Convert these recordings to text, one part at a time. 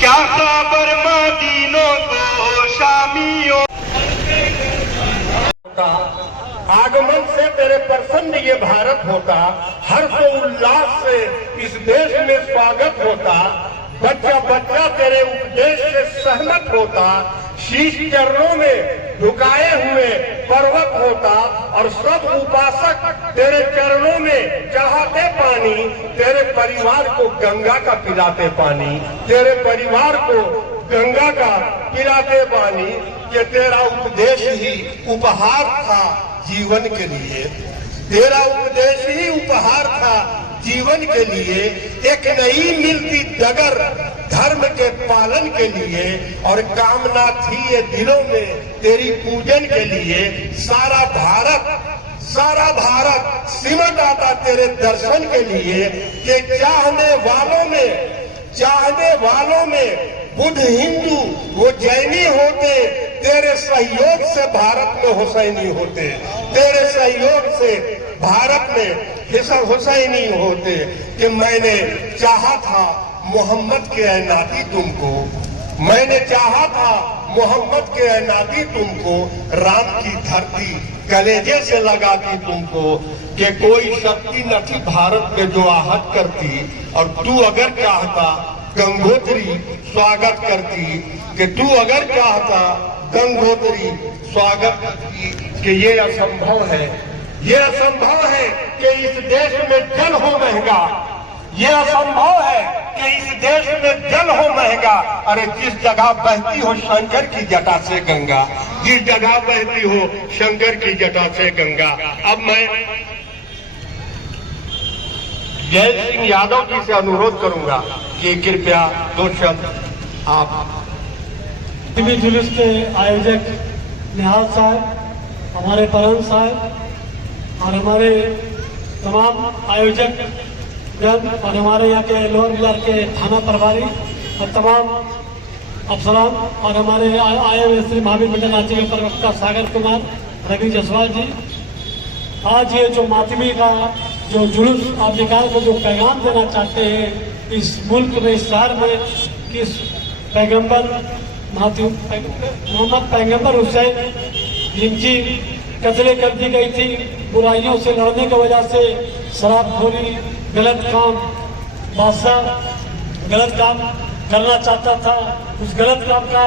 کیا خبر مدینوں کو شامیوں. آگمن سے تیرے پرسند یہ بھارت ہوتا، ہرش و الاس سے اس دیش میں سواگت ہوتا، بچہ بچہ تیرے اپدیش سے سہمت ہوتا، شیش چرنوں میں جھکائے ہوئے پروت ہوتا، اور سب اپاسک تیرے چرنوں میں چاہتے پانی، تیرے پریوار کو گنگا کا پلاتے پانی، تیرے پریوار کو گنگا کا پلاتے پانی. کہ تیرا اپدیش ہی اپہار تھا جیون کے لیے، تیرا اپدیش ہی اپہار تھا جیون کے لیے، ایک نئی ملتی ڈگر دھرم کے پالن کے لیے، اور کامنا تھی یہ دلوں میں تیری پوجن کے لیے. سارا بھارت سمٹ آتا تیرے درشن کے لیے. کہ چاہنے والوں میں بدھ ہندو وہ جینی ہوتے، تیرے سہیوگ سے بھارت میں حسینی ہوتے، تیرے سہیوگ سے بھارت میں حسینی ہوتے. کہ میں نے چاہا تھا محمد کے اعناتی تم کو، میں نے چاہا تھا محمد کے اعناتی تم کو، رام کی دھرتی کلیجے سے لگاتی تم کو. کہ کوئی شکتی نہ تھی بھارت میں جو آہت کرتی، اور تو اگر چاہتا گنگوتری سواگت کرتی. کہ تو اگر چاہتا گنگوتری سواگت کرتی. کہ یہ اسمبھو ہے، یہ اسمبھو ہے کہ اس دیش میں جل ہو مہنگا، یہ اسمبھو ہے کہ اس دیش میں جل ہو مہنگا. ارے جس جگہ بہتی ہو شنکر کی جٹا سے گنگا، جس جگہ بہتی ہو شنکر کی جٹا سے گنگا. اب میں جے سنگھ یادو جی سے انورودھ کروں گا کہ کرپیا دو شبد آپ. جلوس کے آیوجک نہال صاحب، ہمارے پرن صاحب، اور ہمارے تمام آیوجک گن، اور ہمارے یہاں کے لوور بلار کے تھانہ پرواری اور تمام افسران، اور ہمارے آئے ہوئے شری مہاویر منڈل راجیہ کے پروکتا ساگر کمار روی جسوال جی. آج یہ جو ماتمی کا جو جلوس آپ نکال کر جو پیغام دینا چاہتے ہیں اس ملک میں، اس شہر میں، کہ پیغمبر محمد پیغمبر حسین جن کی قتل کر دی گئی تھی برائیوں سے لڑنے کی وجہ سے، شراب خوری، غلط کام، بادشاہ غلط کام کرنا چاہتا تھا، اس غلط کام کا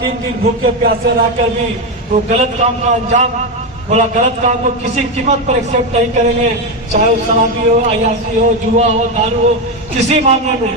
3 دن بھوکے پیاسے رہ کر بھی وہ غلط کام کا انجام، بولا غلط کام کو کسی قیمت پر ایکسیپٹ نہیں کریں گے، چاہے وہ شرابی ہو، عیاشی ہو، جوا ہو، دارو ہو، کسی معاملے میں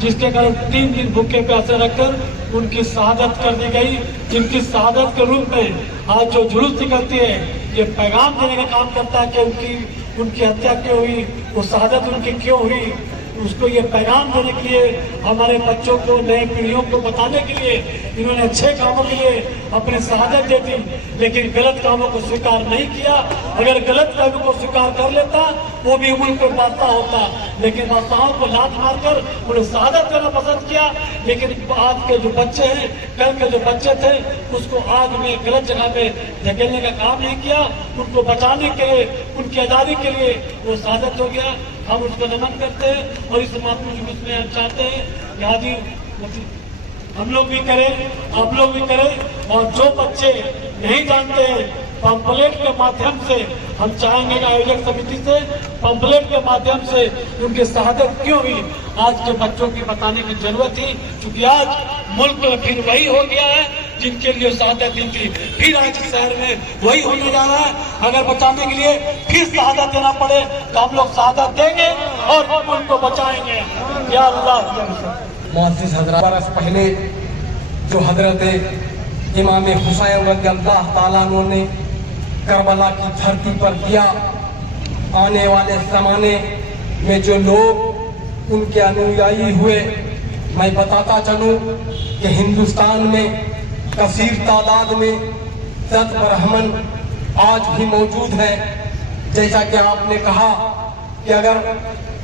جس کے کارن 3 دن بھوکے پیاسے رکھ کر ان کی شہادت کر دی گئی. جن کی شہادت کے روپ میں آج جو جلوس نکلتی ہے یہ پیغام دینے کا کام کرتا ہے کہ ان کی ہتیا کیوں ہوئی، وہ شہادت ان کی کیوں ہوئی. اس کو یہ پیغام دینے کے لیے، ہمارے بچوں کو، نئے پیڑھیوں کو بتانے کے لیے انہوں نے اچھے کاموں کے لیے اپنی شہادت دے دی، لیکن غلط کاموں کو سویکار نہیں کیا. اگر غلط کاموں کو سویکار کر لیتا وہ بھی ملک کو بادشاہ ہوتا، لیکن بادشاہوں کو لات مار کر انہیں شہادت کرنا پسند کیا. لیکن آج کے جو بچے ہیں، کل کے جو بچے تھے، اس کو آج میں غلط جگہ میں دھکیلنے کا کام نہیں کیا. ان کو بچانے کے لیے، ان کی آزادی کے لیے وہ شہادت ہو گیا. ہم اس کو نمن کرتے ہیں اور اس ماتمی جلوس میں ہم چاہتے ہیں کہ حاجی ہم لوگ بھی کریں، آپ لوگ بھی کریں. اور جو بچے نہیں جانتے ہیں، پمپلیٹ کے مادھیم سے ہم چاہیں گے کہ آیوجک سمیتی سے پمپلیٹ کے مادھیم سے ان کی شہادت کیوں ہوئی آج کے بچوں کی بتانے کی ضرورت تھی. کیونکہ آج ملک میں پھر وہی ہو گیا ہے جن کے لیے شہادت دی تھی، پھر آج شہر میں وہی ہونے جا رہا ہے. اگر بچانے کے لیے پھر شہادت دینا پڑے تو ہم لوگ شہادت دیں گے اور ملک کو بچائیں گے. یا اللہ. معزز حضرات، برس پہلے جو حضرت امام حسین رضی اللہ تعالیٰ عنہ نے کربلا کی دھرتی پر کیا، آنے والے زمانے میں جو لوگ ان کے انویائی ہوئے، میں بتاتا چلوں کہ ہندوستان میں کثیر تعداد میں ست برہمن آج بھی موجود ہیں. جیسا کہ آپ نے کہا کہ اگر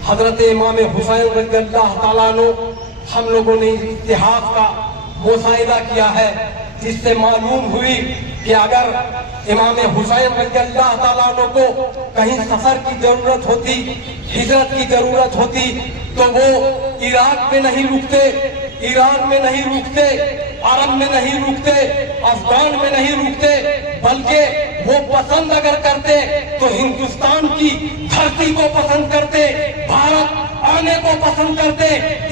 حضرت امام حسین رضی اللہ تعالیٰ عنہ، ہم لوگوں نے اتحاد کا مشاہدہ کیا ہے جس سے معلوم ہوئی کہ اگر امام حسین رضی اللہ تعالیٰ عنہ کو کہیں سفر کی ضرورت ہوتی، ہجرت کی ضرورت ہوتی، تو وہ عراق میں نہیں رکتے، ایران میں نہیں رکتے، عرب میں نہیں رکتے، افغان میں نہیں رکتے، بلکہ وہ پسند اگر کرتے تو ہندوستان کی دھرتی کو پسند کرتے، بھارت آنے کو پسند کرتے۔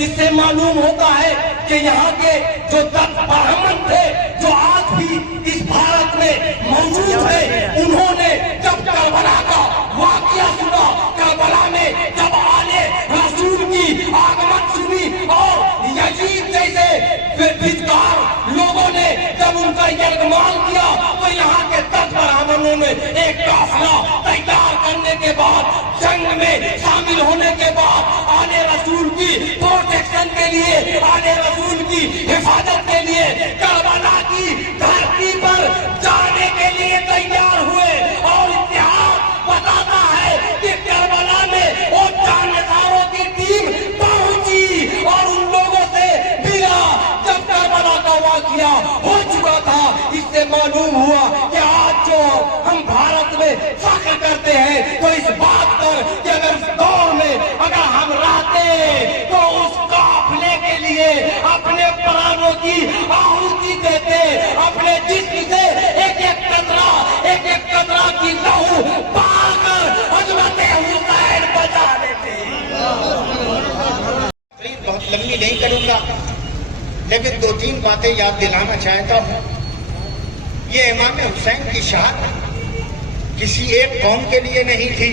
اس سے معلوم ہوتا ہے کہ یہاں کے جو 10 برہمن تھے جو آج بھی اس بھارت میں موجود ہیں، انہوں نے جب کربلا کا واقعہ سنا، کربلا میں جب آنے رسول کی آگمن سنی اور یزید جیسے بدکار لوگوں نے جب ان کا یرغمال کیا، تو یہاں کے 10 برہمنوں نے ایک قافلہ تیار کرنے کے بعد، جنگ میں شامل ہونے کے بعد، آنے رسول کی پروٹیکشن کے لیے، آنے رسول کی حفاظت کے لیے کربلا کی دھرتی پر جانے کے لیے تیار ہوئے۔ اور اتحاد بتاتا ہے کہ کربلا میں وہ جانبداروں کی ٹیم پہنچی اور ان لوگوں سے ملا جب کربلا کا واقعہ ہو چکا تھا۔ اس سے معلوم ہوا کہ آج جو ہم بھارت میں فخر کرتے ہیں تو اس بات پر کہ اگر اس دور میں اگر ہم رہتے تو اس قافلے کے لیے اپنے پرانوں کی آہوتی دیتے، اپنے جسم سے ایک ایک قطرہ کی لہو پا کر حضرت حسین بچا لیتے۔ بہت لمبی نہیں کروں گا، لیکن 2-3 باتیں یاد دلانا چاہتا ہوں۔ یہ امام حسین کی شہادت کسی ایک قوم کے لیے نہیں تھی،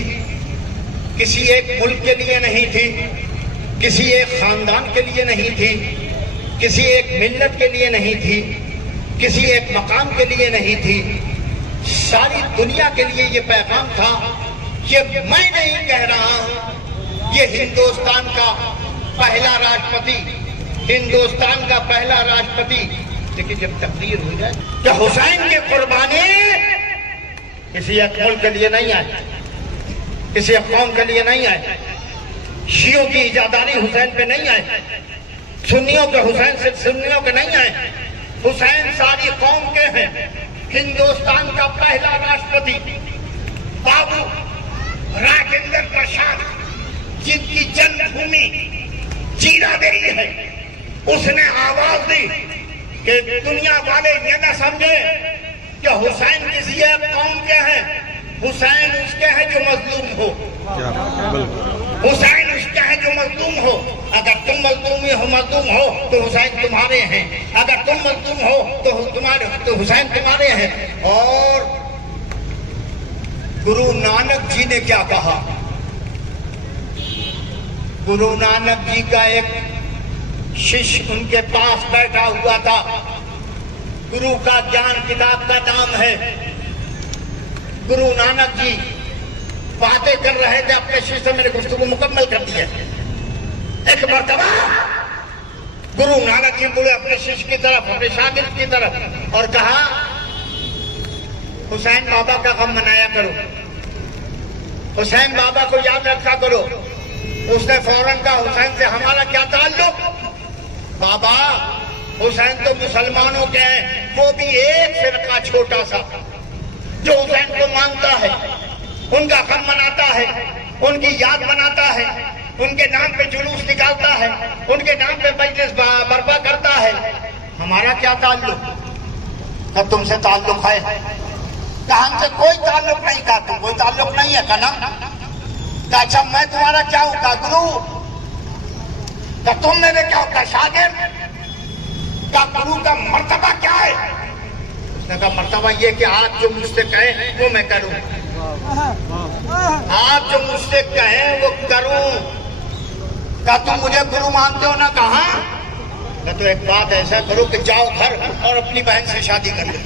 کسی ایک ملک کے لیے نہیں تھی، کسی ایک خاندان کے لیے نہیں تھی، کسی ایک ملت کے لیے نہیں تھی، کسی ایک مقام کے لیے نہیں تھی، ساری دنیا کے لیے یہ پیغام تھا کہ میں نہیں کہہ رہا ہوں، یہ ہندوستان کا پہلا راشٹرپتی، ہندوستان کا پہلا راشٹرپتی، لیکن جب تقریر ہو جائے کہ حسین کی قربانی کسی ایک ملک کے لیے نہیں آئے، کسی ایک قوم کے لیے نہیں آئے، شیعوں کی ایجاداری حسین پہ نہیں آئے، سنیوں کے حسین سے سنیوں کے نہیں آئے، حسین ساری قوم کے ہیں۔ ہندوستان کا پہلا راشٹرپتی بابو راجندر پرساد، جن کی جنم بھومی چیرا دیوی ہے، اس نے آواز دی کہ دنیا والے یہ نہ سمجھے کہ حسین کسی ایک قوم کے ہیں، حسین اس کے ہیں جو مظلوم ہو، حسین اس کے ہیں جو مظلوم ہو۔ اگر تم مظلوم ہو تو حسین تمہارے ہیں، اگر تم مظلوم ہو تو حسین تمہارے ہیں۔ اور گرو نانک جی نے کیا کہا؟ گرو نانک جی کا ایک شش ان کے پاس بیٹھا ہوا تھا، گرو کا گیان کتاب کا نام ہے۔ گرو نانک جی باتیں کر رہے تھے، اپنے شش سے میں نے گفتگو مکمل کر دی ہے۔ ایک مرتبہ گرو نانک جی بولے اپنے شش کی طرف، اپنے شاگرد کی طرف، اور کہا حسین بابا کا غم منایا کرو، حسین بابا کو یاد رکھا کرو۔ اس نے فوراً کہا حسین سے ہمارا کیا تعلق؟ بابا حسین تو مسلمانوں کے ہیں، وہ بھی ایک فرقہ چھوٹا سا جو حسین کو مانتا ہے، ان کا غم مناتا ہے، ان کی یاد مناتا ہے، ان کے نام پہ جلوس نکالتا ہے، ان کے نام پہ مجلس برپا کرتا ہے۔ ہمارا کیا تعلق؟ کہ تم سے تعلق ہے؟ کہ ہم سے کوئی تعلق نہیں، کہا تم کوئی تعلق نہیں ہے کا نام؟ کہ اچھا میں تمہارا کیا ہوں؟ کا گرو؟ کہ تم میرے کیا ہوں؟ کا شاگرد؟ کا گرو کا مرتبہ کیا ہے؟ اس نے کہا مرتبہ یہ کہ آپ جو مجھ سے کہیں وہ میں کروں، آپ جو مجھ سے کہیں وہ کروں۔ کہ تم مجھے گرو مانتے ہو نا؟ کہا کہ تو ایک بات ایسا کرو کہ جاؤ گھر اور اپنی بہن سے شادی کر لو،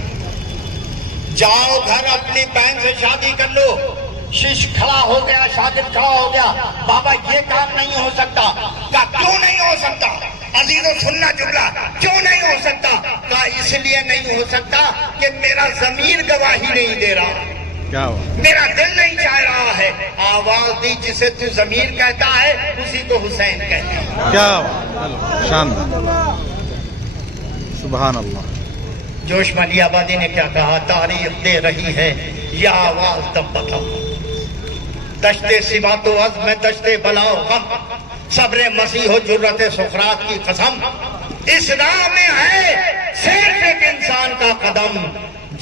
جاؤ گھر اپنی بہن سے شادی کر لو۔ شش کھڑا ہو گیا، شاگرد کھڑا ہو گیا، بابا یہ کام نہیں ہو سکتا۔ کہا کیوں نہیں ہو سکتا؟ عزیزو سننا جملہ، کیوں نہیں ہو سکتا؟ کہا اس لیے نہیں ہو سکتا کہ میرا ضمیر گواہی نہیں دے رہا، میرا دل نہیں چاہ رہا ہے۔ آواز دی جسے تو ضمیر کہتا ہے اسی کو حسین کہتے ہیں۔ کیا شاندار، سبحان اللہ۔ جوش مالی آبادی نے کیا کہا؟ تاریخ دے رہی ہے یا آواز تب بتاؤ، دشتے سبات و عزم دشتے بلاؤ غم، صبر مسیح و جرت سقراط کی قسم، اس راہ میں ہے صرف ایک انسان کا قدم،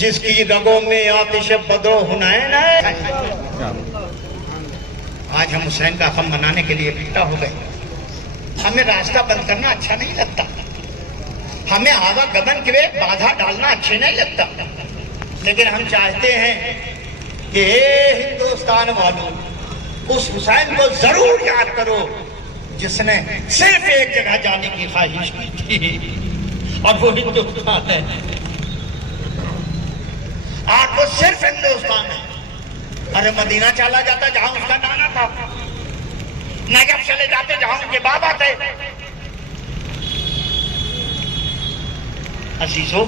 جس کی رگوں میں آتش بدر و حنین ہے۔ آج ہم حسین کا غم منانے کے لیے اکٹھا ہو گئے۔ ہمیں راستہ بند کرنا اچھا نہیں لگتا، ہمیں آواگمن کے لیے بادھا ڈالنا اچھے نہیں لگتا، لیکن ہم چاہتے ہیں کہ اے ہندوستان والوں، اس حسین کو ضرور یاد کرو جس نے صرف ایک جگہ جانے کی خواہش کی تھی، اور وہ ہندوستان ہے۔ آج وہ صرف ہندوستان ہے۔ ارے مدینہ چلا جاتا جہاں اس کا نانا تھا، نجف چلے جاتے جہاں ان کے بابا تھے۔ عزیزو،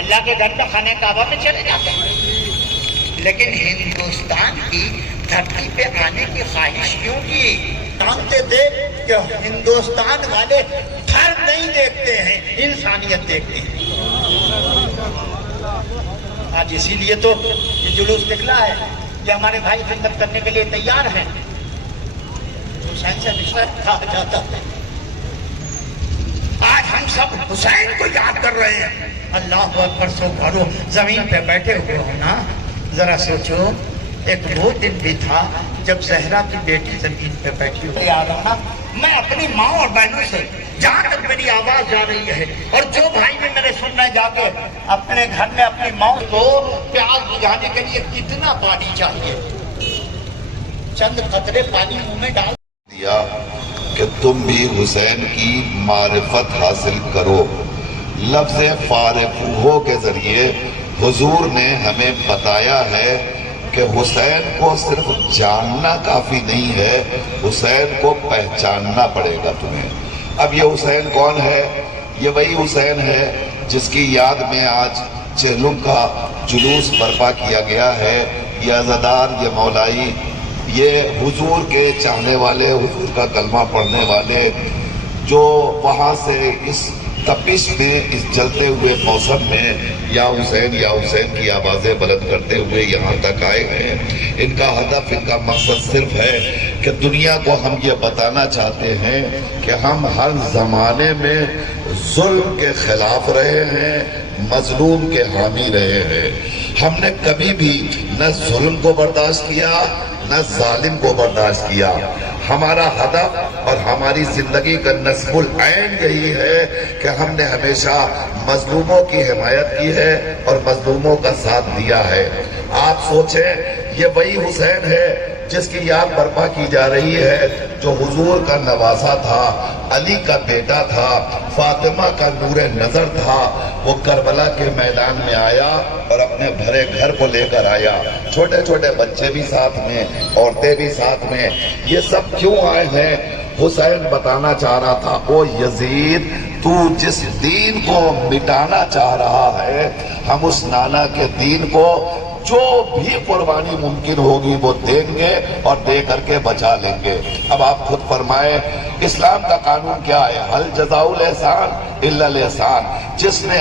اللہ کے گھر میں خانہ کعبہ میں چلے جاتے ہیں، لیکن ہندوستان کی دھرتی پہ آنے کی خواہش کیوں کی؟ جانتے تھے کہ ہندوستان والے فرد نہیں دیکھتے ہیں، انسانیت دیکھتے ہیں۔ آج اسی لیے تو یہ جلوس نکلا ہے کہ ہمارے بھائی خدمت کرنے کے لیے تیار ہیں۔ حسین سے رشتہ کہا جاتا ہے۔ آج ہم سب حسین کو یاد کر رہے ہیں۔ اللہ اکبر، سو گھروں زمین پہ بیٹھے ہوئے ہو نا، ذرا سوچو، ایک وہ دن بھی تھا جب زہرا کی بیٹی زمین پہ بیٹھی ہوئی۔ یاد رکھنا، میں اپنی ماں اور بہنوں سے جہاں تک میری آواز جا رہی ہے، اور جو بھائی بھی میرے سن رہے جا کے اپنے گھر میں اپنی ماں کو پیاس بجھانے کے لیے کتنا پانی چاہیے، چند قطرے پانی منہ میں ڈال دیا کہ تم بھی حسین کی معرفت حاصل کرو۔ لفظ فارفوہ کے ذریعے حضور نے ہمیں بتایا ہے کہ حسین کو صرف جاننا کافی نہیں ہے، حسین کو پہچاننا پڑے گا تمہیں۔ اب یہ حسین کون ہے؟ یہ وہی حسین ہے جس کی یاد میں آج چہلم کا جلوس برپا کیا گیا ہے۔ یہ عزادار، یہ مولائی، یہ حضور کے چاہنے والے، حضور کا کلمہ پڑھنے والے، جو وہاں سے اس تپش میں، اس جلتے ہوئے موسم میں یا حسین کی آوازیں بلند کرتے ہوئے یہاں تک آئے ہیں، ان کا ہدف، ان کا مقصد صرف ہے کہ دنیا کو ہم یہ بتانا چاہتے ہیں کہ ہم ہر زمانے میں ظلم کے خلاف رہے ہیں، مظلوم کے حامی رہے ہیں۔ ہم نے کبھی بھی نہ ظلم کو برداشت کیا، نہ ظالم کو برداشت کیا۔ ہمارا ہدف اور ہماری زندگی کا نصب العین یہی ہے کہ ہم نے ہمیشہ مظلوموں کی حمایت کی ہے اور مظلوموں کا ساتھ دیا ہے۔ آپ سوچیں، یہ وہی حسین ہے جس کی یاد برپا کی جا رہی ہے، جو حضور کا نواسا تھا، علی کا بیٹا تھا، فاطمہ کا نور نظر تھا۔ وہ کربلا کے میدان میں آیا اور اپنے بھرے گھر کو لے کر آیا، چھوٹے چھوٹے بچے بھی ساتھ میں، عورتیں بھی ساتھ میں۔ یہ سب کیوں آئے ہیں؟ حسین بتانا چاہ رہا تھا، او یزید، تو جس دین کو مٹانا چاہ رہا ہے، ہم اس نانا کے دین کو جو بھی قربانی ممکن ہوگی وہ دیں گے اور دے کر کے بچا لیں گے۔ اب آپ خود فرمائیں، اسلام کا قانون کیا ہے؟ حل جزاء الاحسان الا الاحسان۔ جس نے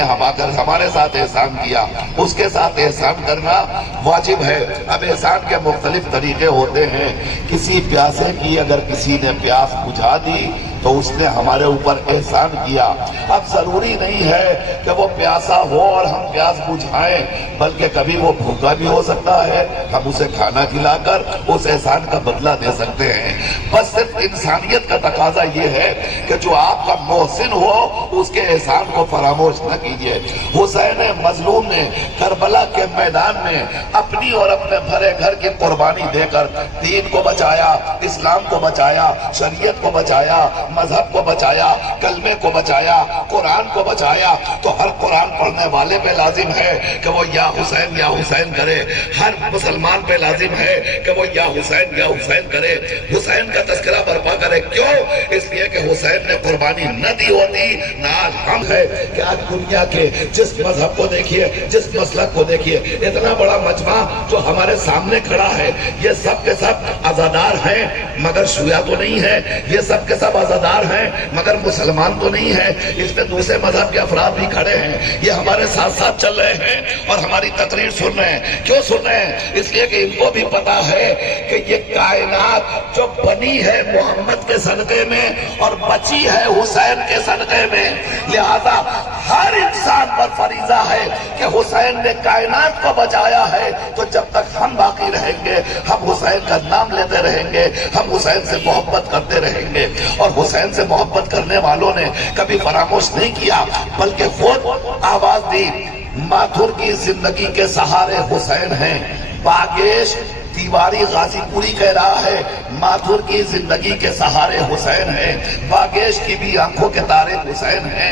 ہمارے ساتھ احسان کیا، اس کے ساتھ احسان کرنا واجب ہے۔ اب احسان کے مختلف طریقے ہوتے ہیں۔ کسی پیاسے کی اگر کسی نے پیاس بجھا دی تو اس نے ہمارے اوپر احسان کیا۔ اب ضروری نہیں ہے کہ وہ پیاسا ہو اور ہم پیاس بجھائیں، بلکہ کبھی وہ بھوکا بھی ہو سکتا ہے، ہم اسے کھانا کھلا کر اس احسان کا بدلہ دے سکتے ہیں۔ بس صرف انسانیت کا تقاضا یہ ہے کہ جو آپ کا محسن ہو اس کے احسان کو فراموش نہ کیجیے۔ حسین مظلوم نے کربلا کے میدان میں اپنی اور اپنے بھرے گھر کی قربانی دے کر دین کو بچایا، اسلام کو بچایا، شریعت کو بچایا، مذہب کو بچایا، کلمے کو بچایا، قرآن کو بچایا۔ تو ہر قرآن پڑھنے والے پہ لازم ہے کہ وہ یا حسین کرے، ہر مسلمان پہ لازم ہے کہ وہ یا حسین کرے، حسین کا تذکرہ برپا کرے۔ کیوں؟ اس لیے کہ حسین نے قربانی نہ دی ہوتی نہ آج ہم ہے کہ آج دنیا کے جس مذہب کو دیکھیے، جس مسلک کو دیکھیے، اتنا بڑا مجمع جو ہمارے سامنے کھڑا ہے، یہ سب کے سب عزادار ہیں مگر شیعہ تو نہیں ہے، یہ سب کے سب عزادار روزہ ہیں مگر مسلمان تو نہیں ہے. اس میں دوسرے مذہب کے افراد بھی کھڑے ہیں, یہ ہمارے ساتھ ساتھ چل رہے ہیں اور ہماری تقریر سن رہے ہیں. کیوں سن رہے ہیں؟ اس لیے کہ ان کو بھی پتا ہے کہ یہ کائنات جو بنی ہے محمد کے صدقے میں اور بچی ہے حسین کے صدقے میں, لہذا ہر انسان پر فریضہ ہے کہ حسین نے کائنات کو بچایا ہے تو جب تک ہم باقی رہیں گے ہم حسین کا نام لیتے رہیں گے, ہم حسین سے محبت کرتے رہیں گے. اور حسین سے محبت کرنے والوں نے کبھی فراموش نہیں کیا بلکہ خود آواز دی, ماتھر کی زندگی کے سہارے حسین ہیں. باگیش تیواری غازی پوری کہہ رہا ہے ماتھر کی زندگی کے سہارے حسین ہیں, باگیش کی بھی آنکھوں کے تارے حسین ہیں.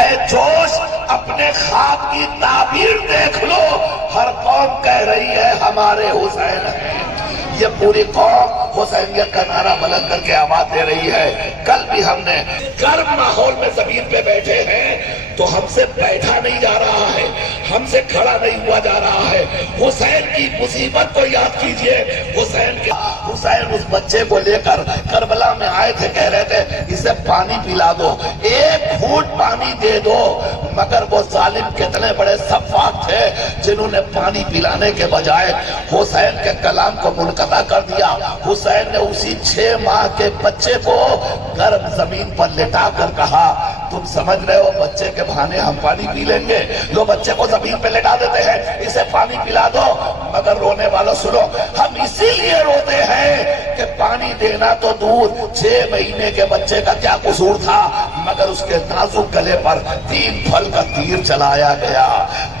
اے جوش اپنے خواب کی تعبیر دیکھ لو, ہر قوم کہہ رہی ہے ہمارے حسین ہیں. یہ پوری قوم حسینیت کا نعرہ بلند کر کے آواز دے رہی ہے. کل بھی ہم نے گرم ماحول میں زمین پہ بیٹھے ہیں تو ہم سے بیٹھا نہیں جا رہا ہے, ہم سے کھڑا نہیں ہوا جا رہا ہے. حسین کی مصیبت کو یاد کیجئے. حسین اس بچے کو لے کر کربلا میں آئے تھے, کہہ رہے تھے اسے پانی پلا دو, 1 گھونٹ پانی دے دو, مگر وہ ظالم کتنے بڑے سفاک تھے جنہوں نے پانی پلانے کے بجائے حسین کے کلام کو منقطع کر دیا. حسین نے اسی 6 ماہ کے بچے کو گرم زمین پر لٹا کر کہا تم سمجھ رہے ہو بچے کے بہانے ہم پانی پی لیں گے. لو بچے کو زمین پہ لٹا دیتے ہیں, اسے پانی پلا دو. مگر رونے والوں سنو, ہم اسی لیے روتے ہیں کہ پانی دینا تو دور, 6 مہینے کے بچے کا کیا قصور تھا, مگر اس کے نازک گلے پر 3 پھل کا تیر چلایا گیا.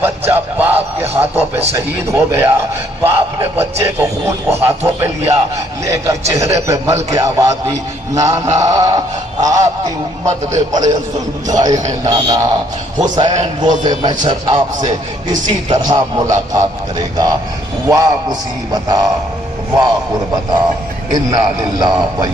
بچہ باپ کے ہاتھوں پہ شہید ہو گیا. باپ نے بچے کو خون کو ہاتھوں پہ لیا, لے کر چہرے پہ مل کے آواز دی نانا آپ کی امت نے بڑے ظلم ڈھائے ہیں نانا, حسین روز محشر آپ سے اسی طرح ملاقات کرے گا. واہ مصیبتا واہ غربتا انا للہ و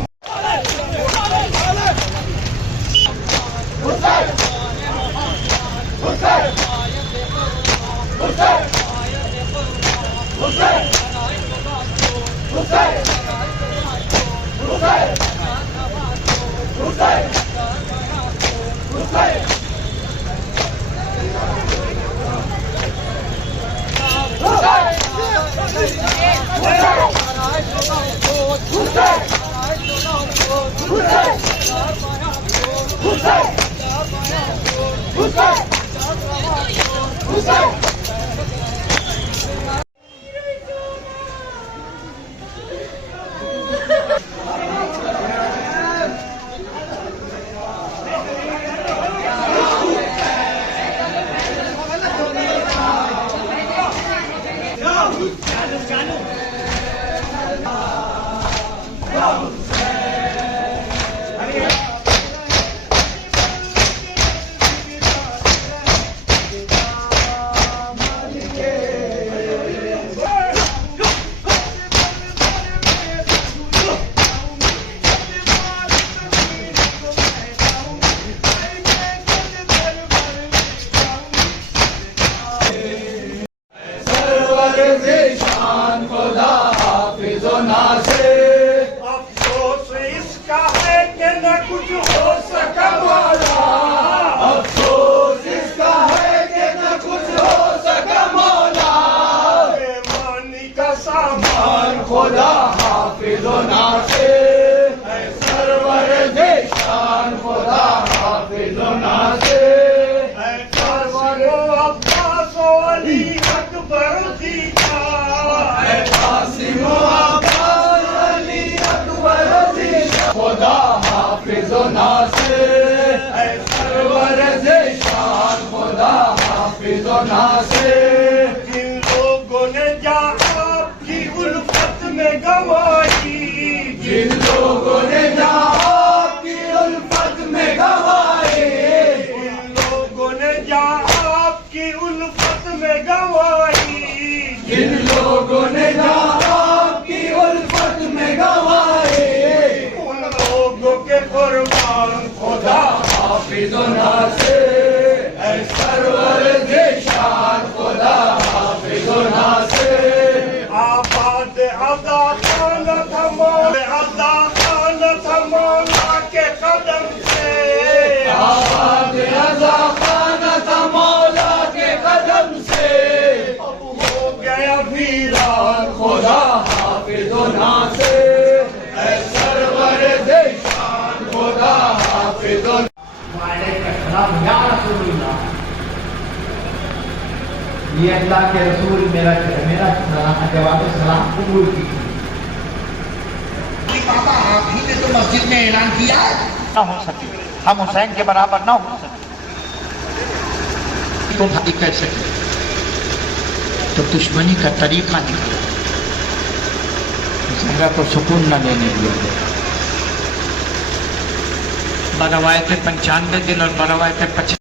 جن لوگوں نے جہاں آپ کی الفت میں گوائی, جن لوگوں نے جہاں آپ کی الفت میں گوائی, جن لوگوں نے جہاں آپ کی الفت میں گوائی, جن لوگوں نے جہاں آپ کی الفت میں گوائی, ان لوگوں کے قربان خدا حافظ و ناصر, اے سرور ذیشان خدا حافظ و ناصر, آباد عطا خان یہ اللہ کے رسول میرا جواب سلام قبول کیجیے. پاپا آپ ہی نے تو مسجد میں اعلان کیا نہ ہو سکے, ہم حسین کے برابر نہ ہو سکے تو بھائی کیسے تو دشمنی کا طریقہ نکلا, زہرا کو سکون نہ دینے دیا. بروایت 95 دن اور بروایت 50